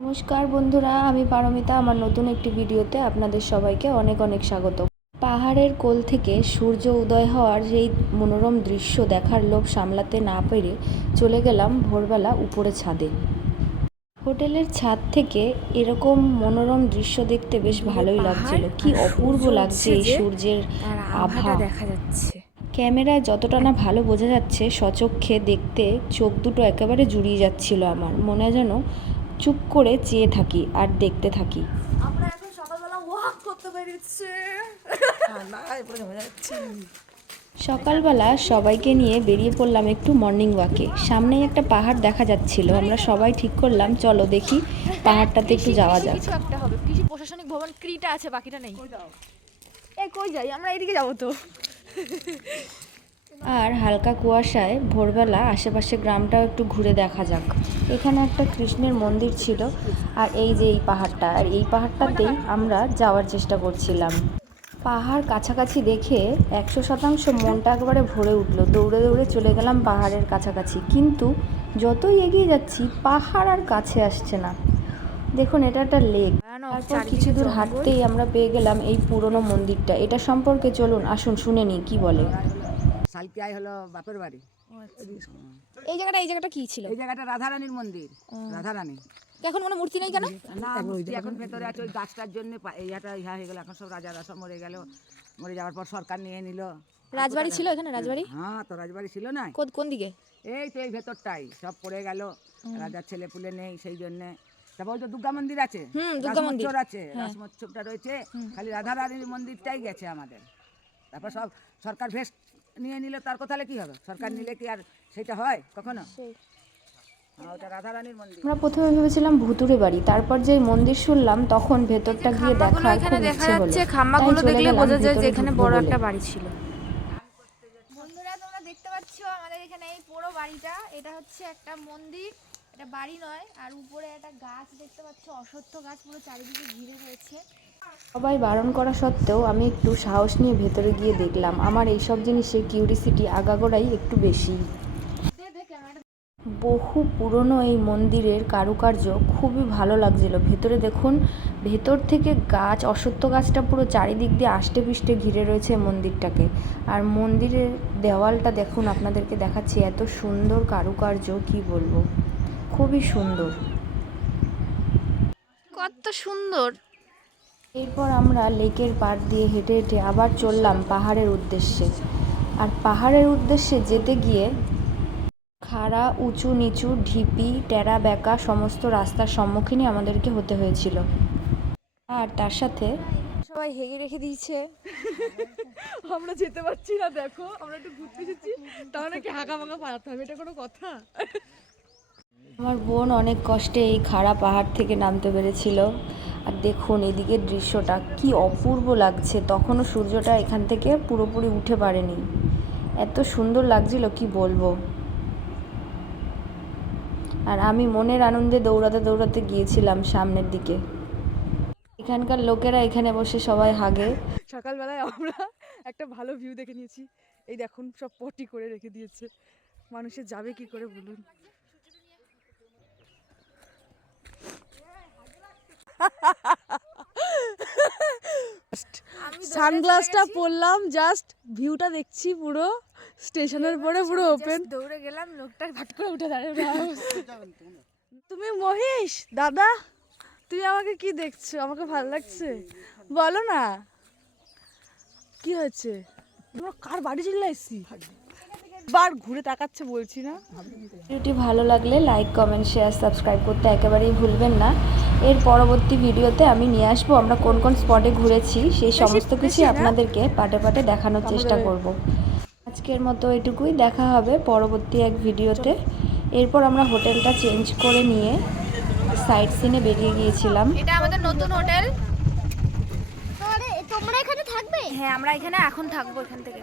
নমস্কার বন্ধুরা, আমি পারমিতা। আমার নতুন একটি ভিডিওতে আপনাদের সবাইকে অনেক অনেক স্বাগত। পাহাড়ের কোল থেকে সূর্য উদয় হওয়ার সেই মনোরম দৃশ্য দেখার লোভ সামলাতে না পেরে চলে গেলাম ভোরবেলা উপরে ছাদে। হোটেলের ছাদ থেকে এরকম মনোরম দৃশ্য দেখতে বেশ ভালোই লাগছিল। কি অপূর্ব লাগছে এই সূর্যের আভা দেখা যাচ্ছে। ক্যামেরায় যতটা না ভালো বোঝা যাচ্ছে, সচক্ষে দেখতে চোখ দুটো একেবারে জুড়িয়ে যাচ্ছিল। আমার মনে যেন চুপ করে চেয়ে থাকি আর দেখতে থাকি। আমরা এখন সকালবেলা ওয়াক করতে বেরিয়েছি। সকালবেলা সবাইকে নিয়ে বেরিয়ে পড়লাম একটু মর্নিং ওয়াকে। সামনেই একটা পাহাড় দেখা যাচ্ছিল। আমরা সবাই ঠিক করলাম চলো দেখি পাহাড়টাতে একটু যাওয়া যাক। কিছু একটা হবে। কৃষি প্রশাসনিক ভবন ক্রিটা আছে, বাকিটা নেই। এই কই যাই আমরা? এইদিকে যাবো তো। আর হালকা কুয়াশায় ভোরবেলা আশেপাশে গ্রামটাও একটু ঘুরে দেখা যাক। এখানে একটা কৃষ্ণের মন্দির ছিল, আর এই যে এই পাহাড়টা, আর এই পাহাড়টাতেই আমরা যাওয়ার চেষ্টা করছিলাম। পাহাড় কাছাকাছি দেখে 100% মনটা একবারে ভরে উঠলো। দৌড়ে দৌড়ে চলে গেলাম পাহাড়ের কাছাকাছি, কিন্তু যতই এগিয়ে যাচ্ছি পাহাড় আর কাছে আসছে না। দেখুন, এটা একটা লেক। তারপর কিছু দূর হাঁটতেই আমরা পেয়ে গেলাম এই পুরনো মন্দিরটা। এটা সম্পর্কে চলুন আসুন শুনে নিই কি বলে। সালকিয়াই হলো বাপের বাড়ি। এই জায়গাটা কি ছিল? এই জায়গাটা রাধারানীর মন্দির। রাধারানী এখন কোনো মূর্তি নেই কেন? না, মূর্তি এখন ভেতরে আছে। ওই গাছটার জন্য এইটা ইহা হয়ে গেল। এখন সব রাজারা সব মরে গেল। মরে যাওয়ার পর সরকার নিয়ে নিল। রাজবাড়ি ছিল এখানে? রাজবাড়ি? হ্যাঁ, তো রাজবাড়ি ছিল না। কোন দিকে? এই তো এই ভেতরটাই সব পড়ে গেল। রাজার ছেলে পুলে নেই, সেই জন্যে। তারপর ওই তো দুর্গা মন্দির আছে, দুর্গা মন্দির আছে, রাসমোৎসবটা রয়েছে। খালি রাধারানীর মন্দিরটাই গেছে আমাদের। তারপর সব সরকার ভেস্ট নিয়ে নিল। তার কথা কি হবে? সরকার নিলে কি আর সেটা হয় কখনো? ওটা রাধারানীর মন্দির। আমরা প্রথমে ভেবেছিলাম ভুতুড়ে বাড়ি, তারপর যে মন্দির শুনলাম তখন ভেতরটা গিয়ে দেখার খুব ইচ্ছে হলো। খাম্বাগুলো দেখলে বোঝা যায় যে এখানে বড় একটা বাড়ি ছিল। বন্ধুরা, তোমরা দেখতে পাচ্ছ আমাদের এখানে এই পুরো বাড়িটা। এটা হচ্ছে একটা মন্দির, এটা বাড়ি নয়। আর উপরে একটা গাছ দেখতে পাচ্ছ, অশ্বত্থ গাছ, পুরো চারিদিকে ঘিরে রয়েছে। সবাই বারণ করা সত্ত্বেও আমি একটু সাহস নিয়ে ভেতরে গিয়ে দেখলাম। আমার এইসব জিনিসের কিউরিসিটি আগাগোড়াই একটু বেশি। বহু পুরনো এই মন্দিরের কারুকার্য খুবই ভালো লাগছিল। ভেতরে দেখুন, ভেতর থেকে গাছ, অশ্বত্থ গাছটা পুরো চারিদিক দিয়ে আষ্টে পিষ্টে ঘিরে রয়েছে মন্দিরটাকে। আর মন্দিরের দেওয়ালটা দেখুন, আপনাদেরকে দেখাচ্ছি, এত সুন্দর কারুকার্য কি বলবো, খুবই সুন্দর, কত সুন্দর। এরপর আমরা লেকের পাড় দিয়ে হেঁটে হেঁটে আবার চললাম পাহাড়ের উদ্দেশ্যে। আর পাহাড়ের উদ্দেশ্যে যেতে গিয়ে খাড়া, উঁচু নিচু, ঢিপি, টেরা বেঁকা সমস্ত রাস্তার সম্মুখীনই আমাদেরকে হতে হয়েছিল। আর তার সাথে সবাই হেগে রেখে দিয়েছে। আমরা যেতে পারছি না। দেখো, আমরা একটু ঘুরতে এসেছি, তাও নাকি হাঁকা ভাঙা পালাতে হবে। এটা কোনো কথা? আমার বোন অনেক কষ্টে এই খাড়া পাহাড় থেকে নামতে পেরেছিল। আর দেখুন এদিকের দৃশ্যটা কি অপূর্ব লাগছে। তখনও সূর্যটা এখান থেকে পুরোপুরি উঠে পারেনি। এত সুন্দর লাগছিল কি বলবো। আর আমি মনের আনন্দে দৌড়াতে দৌড়াতে গিয়েছিলাম সামনের দিকে। এখানকার লোকেরা এখানে বসে সবাই হাগে। সকালবেলায় আমরা একটা ভালো ভিউ দেখে নিয়েছি। এই দেখুন, সব পটি করে রেখে দিয়েছে। মানুষে যাবে কি করে বলুন? সানগ্লাসটা পরলাম, জাস্ট ভিউটা দেখছি। পুরো স্টেশনের পরে পুরো ওপেন। দৌড়ে গেলাম, লোকটা ভাট করে উঠে দাঁড়িয়ে। তুমি মহেশ দাদা, তুই আমাকে কি দেখছো? আমাকে ভালো লাগছে? বলো না কি হয়েছে? তোমরা কার বাড়ি চলে এসেছি? বার ঘুরে তাকাচ্ছে বলছি না। ভিডিওটি ভালো লাগলে লাইক, কমেন্ট, শেয়ার, সাবস্ক্রাইব করতে একেবারেই ভুলবেন না। এর পরবর্তী ভিডিওতে আমি নিয়ে আসবো আমরা কোন কোন স্পটে ঘুরেছি, সেই সমস্ত কিছুই আপনাদেরকে পাটে পাটে দেখানোর চেষ্টা করব। আজকের মতো এটুকুই, দেখা হবে পরবর্তী এক ভিডিওতে। এরপর আমরা হোটেলটা চেঞ্জ করে নিয়ে সাইট সিনে বেরিয়ে গিয়েছিলাম। এটা আমাদের নতুন হোটেল। তোমরা এখানে থাকবে? হ্যাঁ, আমরা এখানে এখন থাকবো এখান থেকে।